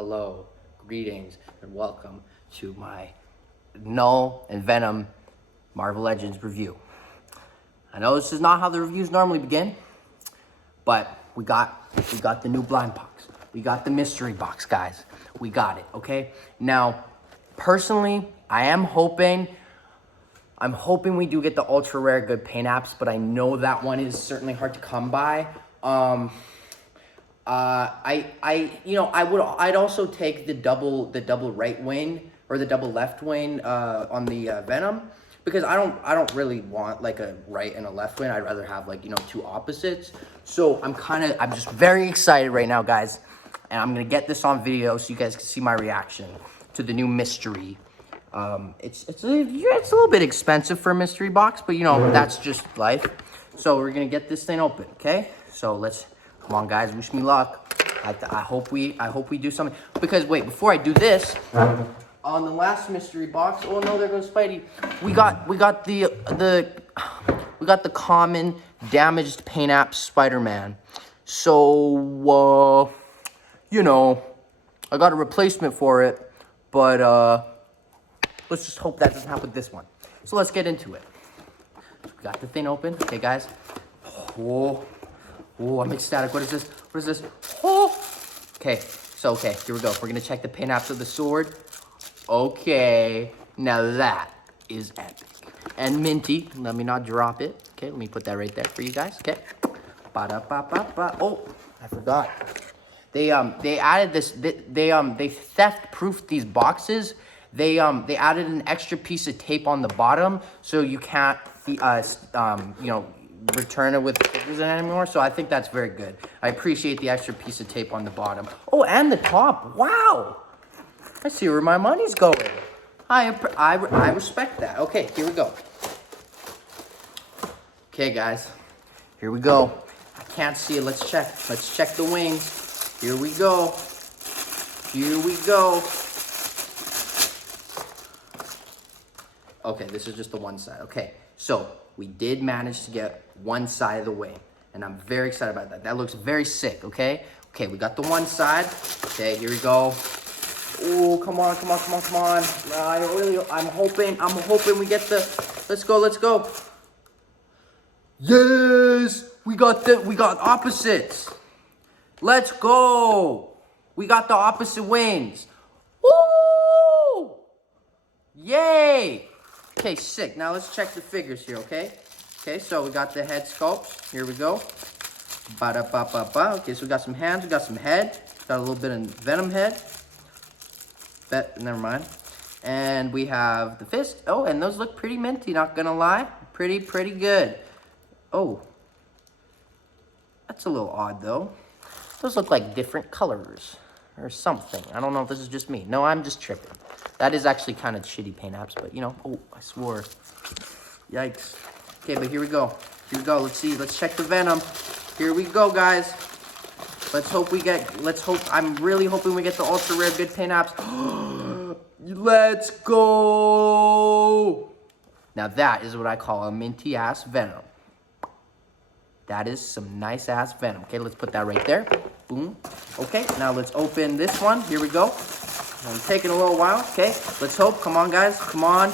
hello, greetings, and welcome to my Knull and Venom Marvel Legends review. I know this is not how the reviews normally begin, but we got the new blind box. We got the mystery box, guys. We got it, okay? Now, personally, I'm hoping we do get the ultra rare good paint apps, but I know that one is certainly hard to come by. I'd also take the double right wing or the double left wing on the Venom, because I don't really want like a right and a left wing. I'd rather have like, two opposites. So I'm just very excited right now, guys, and I'm gonna get this on video so you guys can see my reaction to the new mystery. It's a little bit expensive for a mystery box, but that's just life. So we're gonna get this thing open, okay? So come on, guys, wish me luck. I hope we do something. Because wait, before I do this, on the last mystery box, oh no, there goes Spidey. We got the common damaged paint app Spider-Man. So I got a replacement for it, but let's just hope that doesn't happen with this one. So let's get into it. We got the thing open. Okay, guys. Oh, I'm ecstatic. What is this? What is this? Oh! Okay, here we go. We're gonna check the paint apps of the sword. Okay, now that is epic. And minty. Let me not drop it. Okay, let me put that right there for you guys. Okay. Ba-da-ba-ba-ba. Oh, I forgot. They added this. They theft proofed these boxes. They added an extra piece of tape on the bottom, so you can't return it with stickers in it anymore. So I think that's very good. I appreciate the extra piece of tape on the bottom. Oh, and the top. Wow, I see where my money's going. I respect that. Okay, here we go. Okay, guys, here we go. I can't see it. Let's check. Let's check the wings. Here we go. Here we go. Okay, this is just the one side. Okay, so we did manage to get one side of the wing, and I'm very excited about that. That looks very sick, okay? Okay, we got the one side. Okay, here we go. Oh, come on. I'm hoping we get the, let's go. Yes, we got opposites. Let's go. We got the opposite wings. Woo! Yay! Okay, sick. Now let's check the figures here, okay? Okay, so we got the head sculpts. Here we go. Ba-da-ba-ba-ba. Okay, so we got some hands, we got some head. Got a little bit of Venom head. Never mind. And we have the fist. Oh, and those look pretty minty, not gonna lie. Pretty good. Oh. That's a little odd, though. Those look like different colors or something. I don't know if this is just me. No, I'm just tripping. That is actually kind of shitty paint apps, but oh, I swore. Yikes. Okay, but here we go. Let's see. Let's check the Venom. Here we go, guys. I'm really hoping we get the ultra rare good paint apps. Let's go. Now that is what I call a minty ass Venom. That is some nice ass Venom. Okay, let's put that right there. Boom. Okay, now let's open this one. Here we go. I'm taking a little while. Okay, let's hope. Come on, guys. Come on.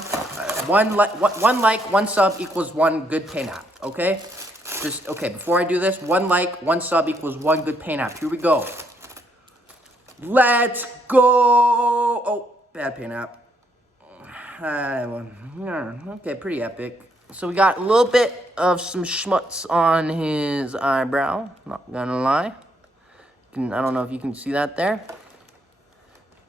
One like, one sub equals one good paint app. Okay? Okay, before I do this, one like, one sub equals one good paint app. Here we go. Let's go. Oh, bad paint app. Okay, pretty epic. So we got a little bit of some schmutz on his eyebrow. Not gonna lie. I don't know if you can see that there.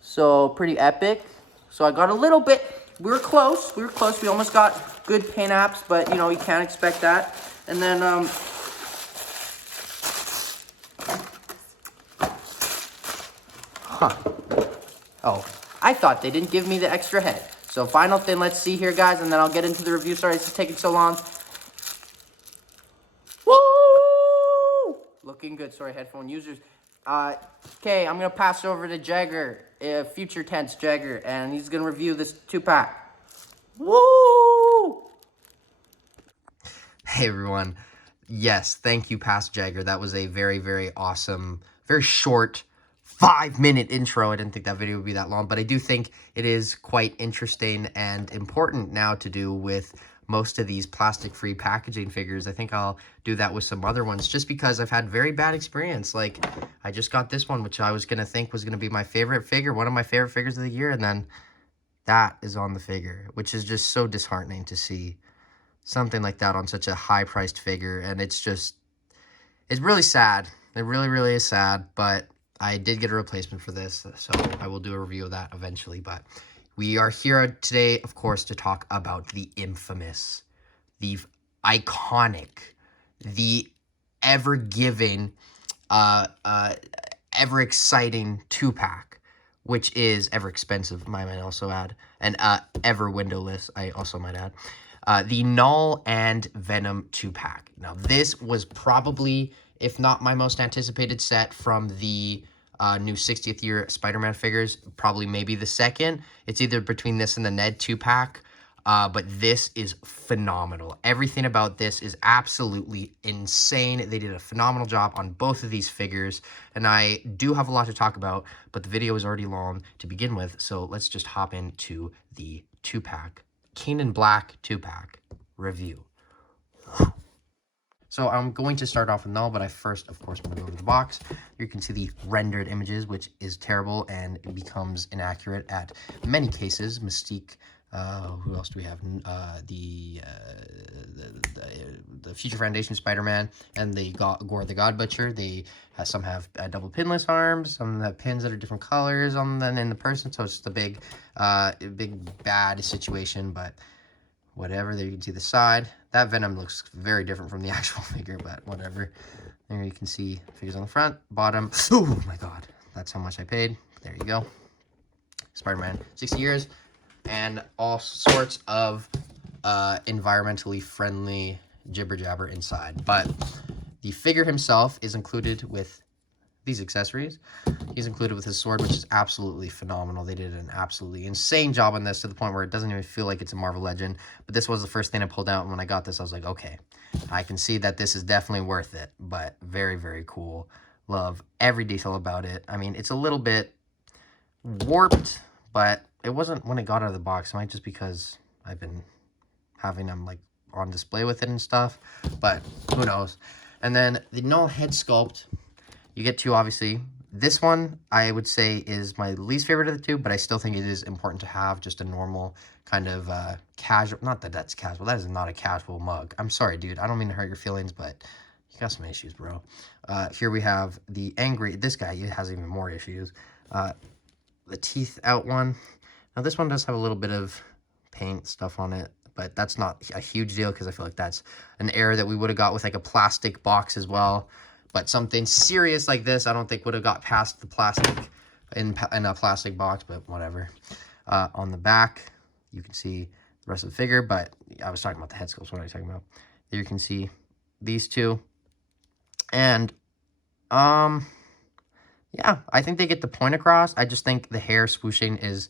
So pretty epic. So I got a little bit. We were close. We almost got good paint apps, but you can't expect that. And then oh, I thought they didn't give me the extra head. So final thing, let's see here, guys, and then I'll get into the review. Sorry it's taking so long. Woo! Looking good. Sorry, headphone users. Okay, I'm gonna pass over to Jagger, future tense Jagger, and he's gonna review this 2-pack. Woo! Hey everyone. Yes, thank you, Past Jagger. That was a very, very awesome, very short, 5-minute intro. I didn't think that video would be that long, but I do think it is quite interesting and important now to do with most of these plastic-free packaging figures. I think I'll do that with some other ones just because I've had very bad experience. Like, I just got this one, which I was going to think was going to be my favorite figure, one of my favorite figures of the year, and then that is on the figure, which is just so disheartening to see something like that on such a high-priced figure, and it's really sad. It really, really is sad, but I did get a replacement for this, so I will do a review of that eventually. But we are here today, of course, to talk about the infamous, the iconic, the ever-giving, ever-exciting 2-pack, which is ever-expensive, I might also add, and ever-windowless, I also might add. The Knull and Venom 2-pack. Now, this was probably, if not my most anticipated set from the new 60th year Spider-Man figures, probably maybe the second. It's either between this and the Ned 2-pack, but this is phenomenal. Everything about this is absolutely insane. They did a phenomenal job on both of these figures, and I do have a lot to talk about, but the video is already long to begin with, so let's just hop into the 2-pack. King Black 2-pack review. So I'm going to start off with Knull, but I first, of course, want to go to the box. You can see the rendered images, which is terrible and it becomes inaccurate at many cases. Mystique, who else do we have? The Future Foundation Spider-Man and the Gore the God Butcher. Some have double pinless arms, some have pins that are different colors on than in the person, so it's just a big bad situation, but whatever. There you can see the side. That Venom looks very different from the actual figure, but whatever. There you can see figures on the front, bottom. Oh my god, that's how much I paid. There you go. Spider-Man, 60 years, and all sorts of environmentally friendly jibber jabber inside. But the figure himself is included with these accessories. He's included with his sword, which is absolutely phenomenal. They did an absolutely insane job on this to the point where it doesn't even feel like it's a Marvel Legend. But this was the first thing I pulled out, and when I got this, I was like, okay, I can see that this is definitely worth it. But very, very cool. Love every detail about it. I mean, it's a little bit warped, but it wasn't when it got out of the box. It might just because I've been having them like on display with it and stuff, but who knows. And then the Knull head sculpt, you get two, obviously. This one, I would say, is my least favorite of the two, but I still think it is important to have just a normal kind of casual, not that that's casual, that is not a casual mug. I'm sorry, dude, I don't mean to hurt your feelings, but you got some issues, bro. Here we have the angry, this guy, he has even more issues. The teeth out one. Now, this one does have a little bit of paint stuff on it, but that's not a huge deal because I feel like that's an error that we would have got with like a plastic box as well. But something serious like this, I don't think would have got past the plastic in a plastic box, but whatever. On the back, you can see the rest of the figure, but I was talking about the head sculpts. What are you talking about? There you can see these two. And, yeah, I think they get the point across. I just think the hair swooshing is,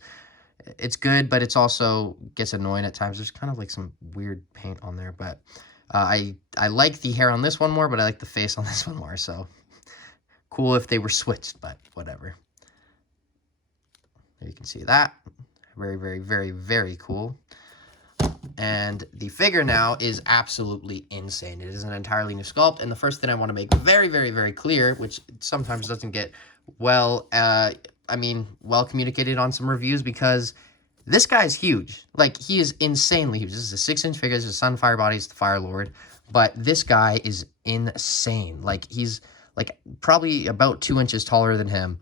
it's good, but it's also gets annoying at times. There's kind of like some weird paint on there, but I like the hair on this one more, but I like the face on this one more, so cool if they were switched, but whatever. There you can see that. Very, very, very, very cool. And the figure now is absolutely insane. It is an entirely new sculpt, and the first thing I want to make very, very, very clear, which sometimes doesn't get well communicated on some reviews, because this guy's huge. Like, he is insanely huge. This is a 6-inch figure. This is Sunfire Body. It's the Fire Lord. But this guy is insane. Like, he's, like, probably about 2 inches taller than him.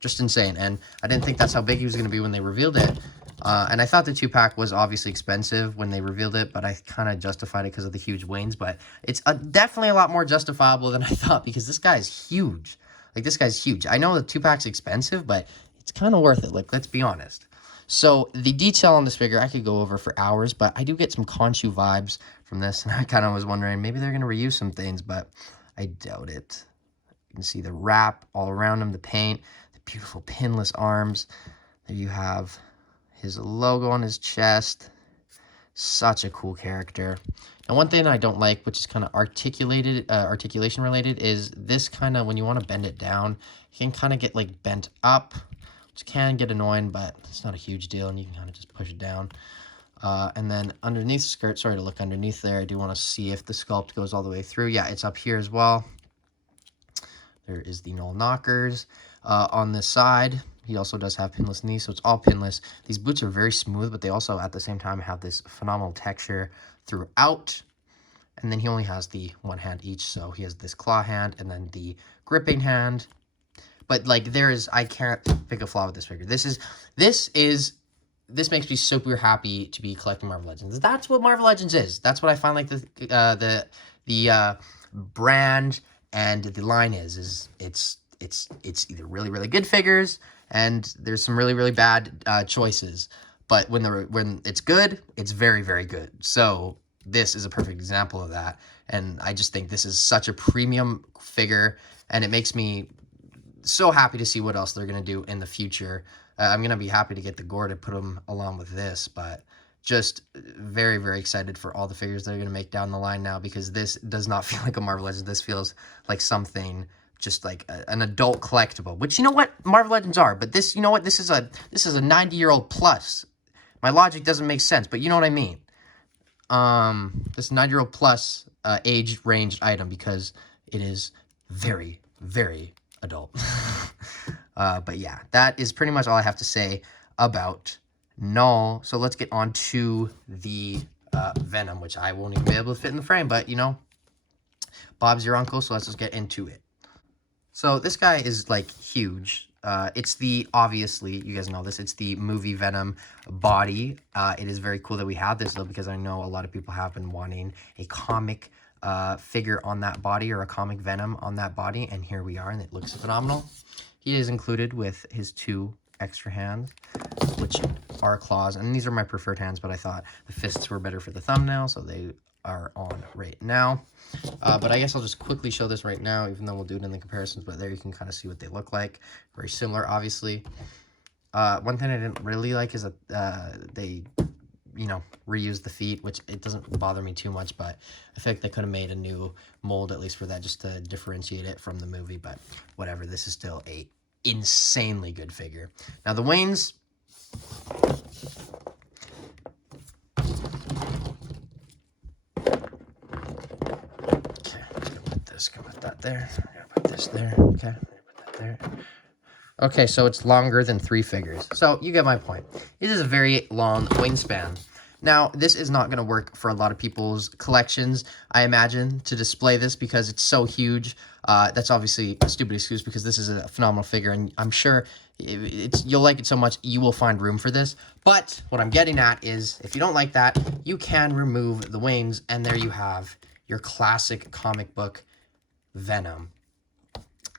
Just insane. And I didn't think that's how big he was going to be when they revealed it. And I thought the 2-pack was obviously expensive when they revealed it, but I kind of justified it because of the huge wings. But it's definitely a lot more justifiable than I thought, because this guy's huge. Like, this guy's huge. I know the 2-pack's expensive, but it's kind of worth it. Like, let's be honest. So, the detail on this figure, I could go over for hours, but I do get some Khonshu vibes from this, and I kind of was wondering, maybe they're going to reuse some things, but I doubt it. You can see the wrap all around him, the paint, the beautiful pinless arms. There you have his logo on his chest. Such a cool character. And one thing I don't like, which is kind of articulation related, is this kind of, when you want to bend it down, you can kind of get like bent up, which can get annoying, but it's not a huge deal, and you can kind of just push it down. And then underneath the skirt, sorry to look underneath there, I do want to see if the sculpt goes all the way through. Yeah, it's up here as well. There is the Knull knockers. On the side, he also does have pinless knees, so it's all pinless. These boots are very smooth, but they also, at the same time, have this phenomenal texture throughout. And then he only has the one hand each, so he has this claw hand and then the gripping hand. But, like, I can't pick a flaw with this figure. This makes me super happy to be collecting Marvel Legends. That's what Marvel Legends is. That's what I find like the brand and the line is it's either really, really good figures, and there's some really, really bad choices. But when it's good, it's very, very good. So this is a perfect example of that. And I just think this is such a premium figure, and it makes me so happy to see what else they're going to do in the future. I'm going to be happy to get the gore to put them along with this, but just very, very excited for all the figures they're going to make down the line now, because this does not feel like a Marvel Legends. This feels like something just like an adult collectible, which, you know what, Marvel Legends are, but this, you know what, this is a 90-year-old plus. My logic doesn't make sense, but you know what I mean. This 90-year-old plus age ranged item, because it is very, very adult. But yeah, that is pretty much all I have to say about Knull. So let's get on to the Venom, which I won't even be able to fit in the frame, but you know, Bob's your uncle, so let's just get into it. So this guy is like huge. It's obviously, you guys know this, it's the movie Venom body. It is very cool that we have this though, because I know a lot of people have been wanting a comic figure on that body, or a comic Venom on that body, and here we are, and it looks phenomenal. He is included with his 2 extra hands, which are claws, and these are my preferred hands, but I thought the fists were better for the thumbnail, so they are on right now. But I guess I'll just quickly show this right now, even though we'll do it in the comparisons, but there you can kind of see what they look like. Very similar, obviously. One thing I didn't really like is that they, you know, reuse the feet, which it doesn't bother me too much, but I feel like they could have made a new mold at least for that, just to differentiate it from the movie. But whatever, this is still a insanely good figure. Now the wings, okay, gonna put that there, gonna put this there, okay, put that there. Okay, so it's longer than 3 figures. So you get my point. It is a very long wingspan. Now, this is not going to work for a lot of people's collections, I imagine, to display this, because it's so huge. That's obviously a stupid excuse, because this is a phenomenal figure, and I'm sure you'll like it so much you will find room for this. But what I'm getting at is, if you don't like that, you can remove the wings, and there you have your classic comic book Venom.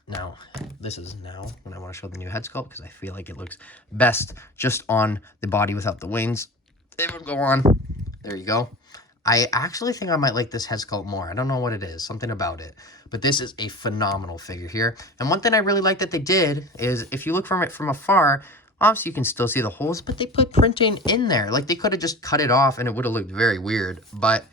Now, this is now when I want to show the new head sculpt, because I feel like it looks best just on the body without the wings. It would go on. There you go. I actually think I might like this head sculpt more. I don't know what it is, something about it. But this is a phenomenal figure here. And one thing I really like that they did is, if you look from it from afar, obviously you can still see the holes, but they put printing in there. Like, they could have just cut it off and it would have looked very weird. But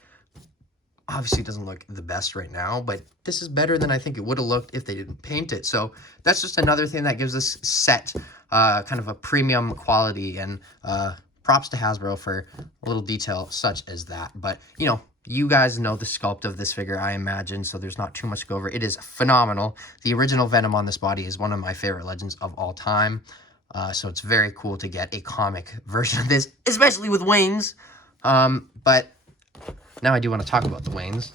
obviously it doesn't look the best right now, but this is better than I think it would have looked if they didn't paint it. So that's just another thing that gives this set kind of a premium quality, and props to Hasbro for a little detail such as that. But, you know, you guys know the sculpt of this figure, I imagine, so there's not too much to go over. It is phenomenal. The original Venom on this body is one of my favorite Legends of all time. So it's very cool to get a comic version of this, especially with wings. But now I do want to talk about the wings.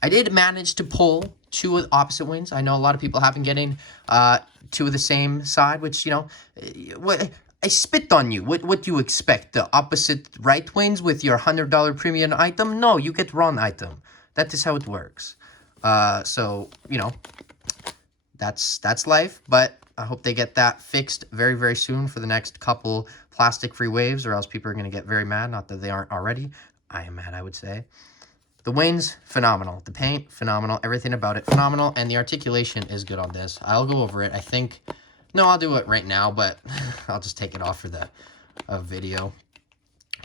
I did manage to pull 2 of the opposite wings. I know a lot of people have been getting 2 of the same side, which, you know, I spit on you. What do you expect? The opposite right wings with your $100 premium item? No, you get wrong item. That is how it works. So, you know, that's life. But I hope they get that fixed very, very soon for the next couple plastic-free waves, or else people are going to get very mad. Not that they aren't already. I am mad, I would say. The wings, phenomenal. The paint, phenomenal. Everything about it, phenomenal. And the articulation is good on this. I'll go over it. I think... No, I'll do it right now, but I'll just take it off for the video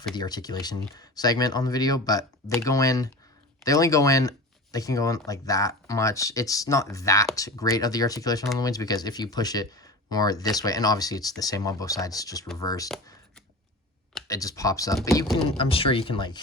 for the articulation. segment on the video, but they only go in, they can go in like that much. It's not that great of the articulation on the wings, because if you push it more this way, and obviously it's the same on both sides, it's just reversed, it just pops up. But you can, I'm sure you can like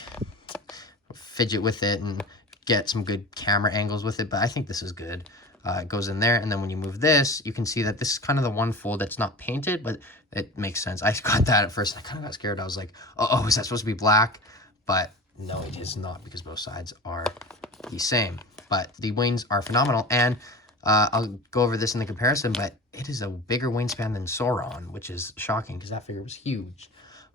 fidget with it and get some good camera angles with it, but I think this is good. It goes in there, and then when you move this, you can see that this is kind of the one fold that's not painted, but it makes sense. I got that at first, I kind of got scared. I was like, oh, is that supposed to be black? But no, it is not, because both sides are the same. But the wings are phenomenal, and I'll go over this in the comparison, but it is a bigger wingspan than Sauron, which is shocking, because that figure was huge.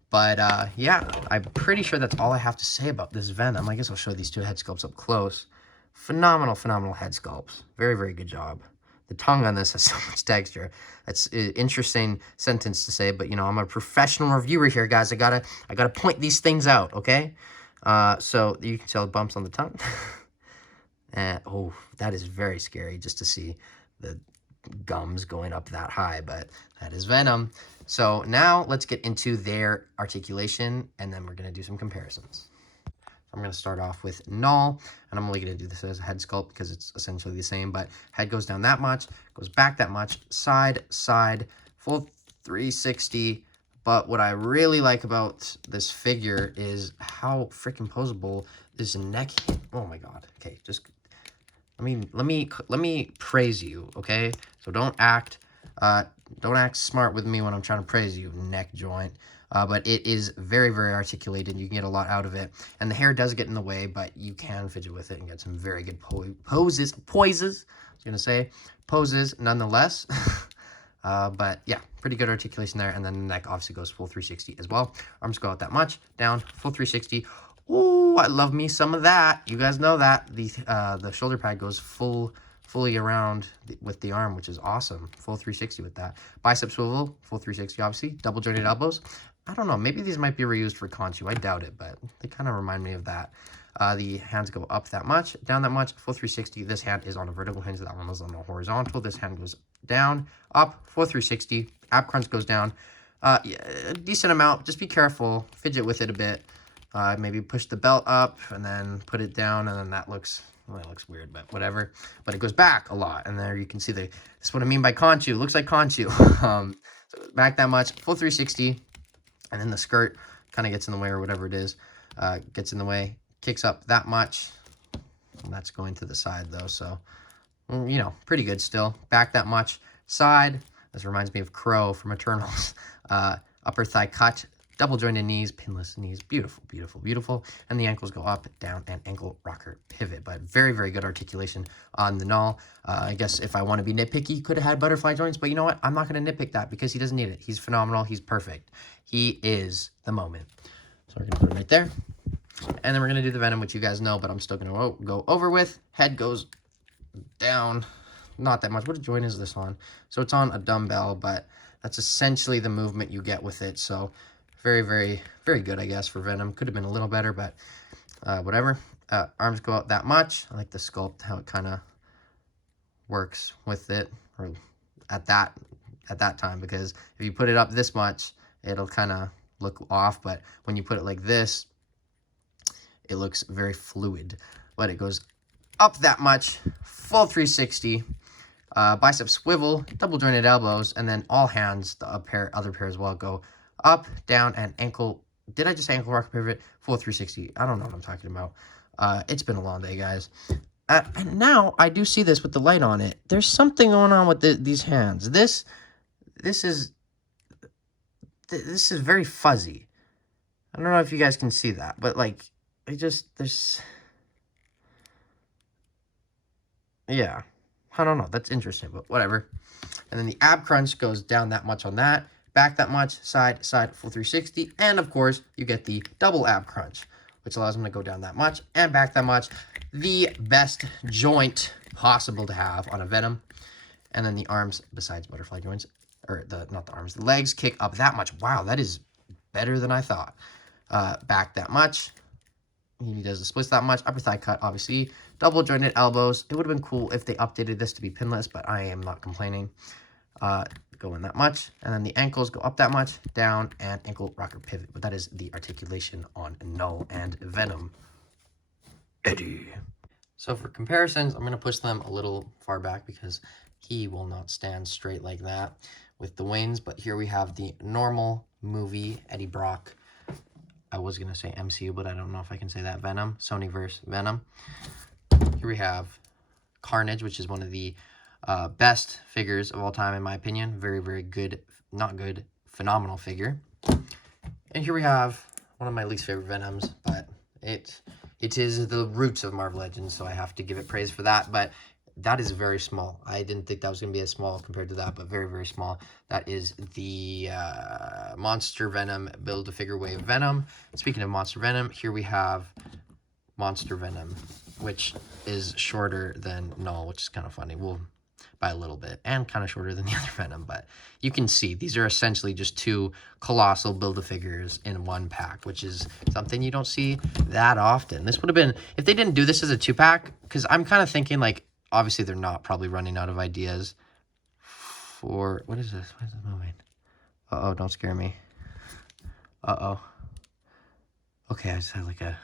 But yeah, I'm pretty sure that's all I have to say about this Venom. I guess I'll show these two head sculpts up close. Phenomenal, phenomenal head sculpts. Very, very good job. The tongue on this has so much texture. That's an interesting sentence to say, but you know, I'm a professional reviewer here, guys. I gotta point these things out, okay? So you can tell the bumps on the tongue. Oh, that is very scary just to see the gums going up that high, but that is Venom. So now let's get into their articulation, and then we're gonna do some comparisons. I'm going to start off with Knull, and I'm only going to do this as a head sculpt because it's essentially the same, but head goes down that much, goes back that much, side, side, full 360. But what I really like about this figure is how freaking posable this neck. Oh my god. Okay, just let me praise you, okay? So don't act smart with me when I'm trying to praise you, neck joint. But it is very, very articulated. You can get a lot out of it. And the hair does get in the way, but you can fidget with it and get some very good poses, nonetheless. But yeah, pretty good articulation there. And then the neck obviously goes full 360 as well. Arms go out that much, down, full 360. Ooh, I love me some of that. You guys know that. The shoulder pad goes fully around with the arm, which is awesome. Full 360 with that. Bicep swivel, full 360 obviously. Double jointed elbows. I don't know, maybe these might be reused for Conchu. I doubt it, but they kind of remind me of that. The hands go up that much, down that much, full 360. This hand is on a vertical hinge. That one was on a horizontal. This hand goes down, up, full 360. Ab crunch goes down. Yeah, a decent amount. Just be careful. Fidget with it a bit. Maybe push the belt up and then put it down, and then that looks... Well, it looks weird, but whatever. But it goes back a lot, and there you can see that's what I mean by Conchu. It looks like Conchu. So it goes back that much, full 360, and then the skirt kind of gets in the way, or whatever it is, gets in the way, kicks up that much. And that's going to the side though, so you know, pretty good still. Back that much, side. This reminds me of Crow from Eternals. Upper thigh cut. Double jointed knees, pinless knees, beautiful, beautiful, beautiful. And the ankles go up, down, and ankle rocker pivot. But very, very good articulation on the Knull. I guess if I want to be nitpicky, could have had butterfly joints. But you know what? I'm not going to nitpick that because he doesn't need it. He's phenomenal. He's perfect. He is the moment. So we're going to put him right there. And then we're going to do the Venom, which you guys know, but I'm still going to go over with. Head goes down. Not that much. What joint is this on? So it's on a dumbbell, but that's essentially the movement you get with it. So... very, very, very good, I guess, for Venom. Could have been a little better, but whatever. Arms go out that much. I like the sculpt, how it kind of works with it, or at that time, because if you put it up this much, it'll kind of look off, but when you put it like this, it looks very fluid. But it goes up that much, full 360, bicep swivel, double jointed elbows, and then all hands, the other pair as well, go up, down, and ankle. Did I just say ankle rock pivot? Full 360. I don't know what I'm talking about. It's been a long day, guys. And now I do see this with the light on it. There's something going on with these hands. This is very fuzzy. I don't know if you guys can see that, but like, yeah, I don't know. That's interesting, but whatever. And then the ab crunch goes down that much on that. Back that much, side, side, full 360. And of course, you get the double ab crunch, which allows them to go down that much and back that much. The best joint possible to have on a Venom. And then the arms, besides butterfly joints, or not the arms, the legs kick up that much. Wow, that is better than I thought. Back that much. He does the splits that much. Upper thigh cut, obviously. Double jointed elbows. It would have been cool if they updated this to be pinless, but I am not complaining. go in that much. And then the ankles go up that much, down, and ankle rocker pivot. But that is the articulation on Knull and Venom. Eddie. So for comparisons, I'm going to push them a little far back because he will not stand straight like that with the wings. But here we have the normal movie Eddie Brock. I was going to say MCU, but I don't know if I can say that. Venom, Sonyverse Venom. Here we have Carnage, which is one of the best figures of all time, in my opinion. Very, very good, not good, phenomenal figure. And here we have one of my least favorite Venoms, but it is the roots of Marvel Legends, so I have to give it praise for that. But that is very small. I didn't think that was going to be as small compared to that, but very, very small. That is the Monster Venom Build-A-Figure Wave Venom. Speaking of Monster Venom, here we have Monster Venom, which is shorter than Knull, which is kind of funny. Well, by a little bit, and kind of shorter than the other Venom, but you can see these are essentially just two colossal Build-A-Figures in one pack, which is something you don't see that often. This would have been, if they didn't do this as a 2-pack, because I'm kind of thinking, like, obviously they're not probably running out of ideas for, what is this? Why is it moving? Uh-oh, don't scare me. Uh-oh. Okay, I just had like a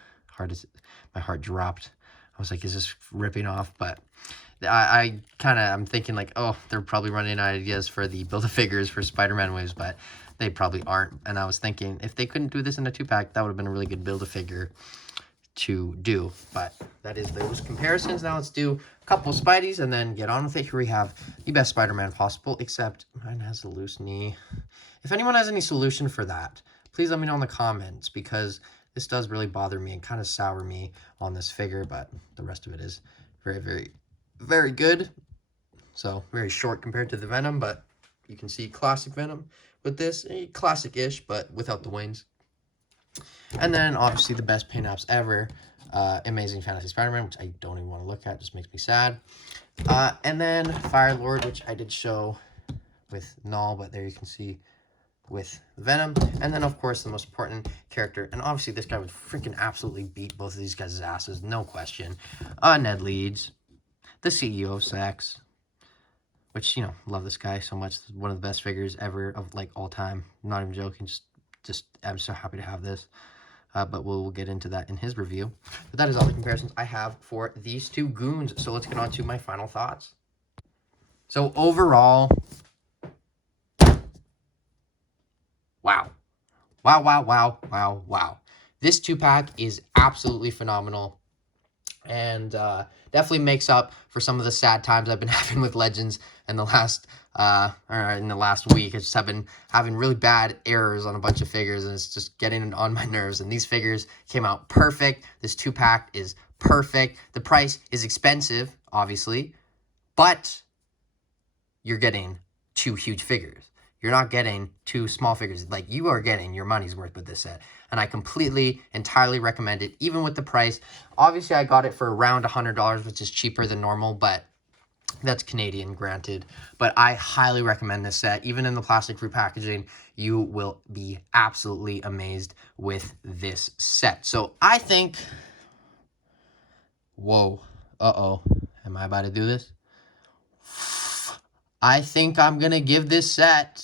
my heart dropped. I was like, is this ripping off? But I'm thinking like, oh, they're probably running out of ideas for the Build-A-Figures for Spider-Man waves, but they probably aren't. And I was thinking, if they couldn't do this in a 2-pack, that would have been a really good Build-A-Figure to do. But that is those comparisons. Now let's do a couple Spideys and then get on with it. Here we have the best Spider-Man possible, except mine has a loose knee. If anyone has any solution for that, please let me know in the comments, because this does really bother me and kind of sour me on this figure, but the rest of it is very, very, very good. So very short compared to the Venom, but you can see classic Venom with this, classic-ish, but without the wings. And then obviously the best paint apps ever, Amazing Fantasy Spider-Man, which I don't even want to look at, just makes me sad. And then Fire Lord, which I did show with Knull, but there you can see with Venom. And then of course the most important character, and obviously this guy would freaking absolutely beat both of these guys' asses, no question. Ned Leeds, the CEO of Sex, which, you know, love this guy so much. One of the best figures ever of like all time. I'm not even joking, just I'm so happy to have this. But we'll get into that in his review. But that is all the comparisons I have for these two goons. So let's get on to my final thoughts. So overall, wow. Wow, wow, wow, wow, wow. This 2-pack is absolutely phenomenal. And definitely makes up for some of the sad times I've been having with Legends in the last week. I just have been having really bad errors on a bunch of figures, and it's just getting on my nerves. And these figures came out perfect. This 2-pack is perfect. The price is expensive, obviously, but you're getting 2 huge figures. You're not getting 2 small figures. Like, you are getting your money's worth with this set. And I completely, entirely recommend it, even with the price. Obviously, I got it for around $100, which is cheaper than normal, but that's Canadian, granted. But I highly recommend this set. Even in the plastic-free packaging, you will be absolutely amazed with this set. So I think... Whoa. Uh-oh. Am I about to do this? I think I'm going to give this set...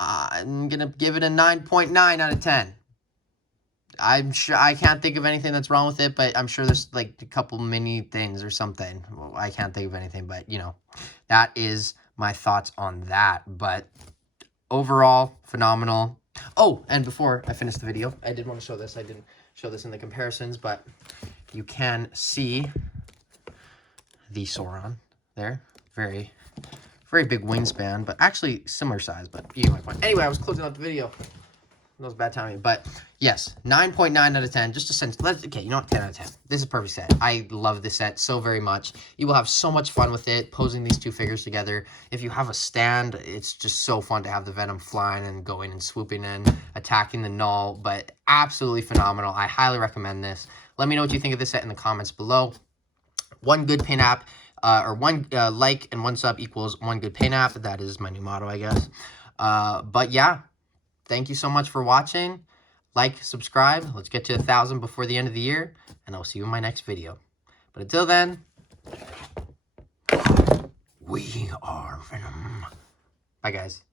I'm going to give it a 9.9 out of 10. I'm sure I can't think of anything that's wrong with it, but I'm sure there's like a couple mini things or something. Well, I can't think of anything, but you know, that is my thoughts on that. But overall, phenomenal. Oh, and before I finish the video, I did want to show this. I didn't show this in the comparisons, but you can see the Sauron there. Very, very big wingspan, but actually similar size, but you get my point. Anyway, I was closing out the video. That was bad timing, but yes, 9.9 out of 10, just a sense. Okay, you know what, 10 out of 10. This is a perfect set. I love this set so very much. You will have so much fun with it, posing these 2 figures together. If you have a stand, it's just so fun to have the Venom flying and going and swooping in, attacking the Knull, but absolutely phenomenal. I highly recommend this. Let me know what you think of this set in the comments below. One good paint app, or one like and 1 sub equals 1 good paint app. That is my new motto, I guess. But yeah. Thank you so much for watching. Like, subscribe. Let's get to 1,000 before the end of the year. And I'll see you in my next video. But until then, we are Venom. Bye, guys.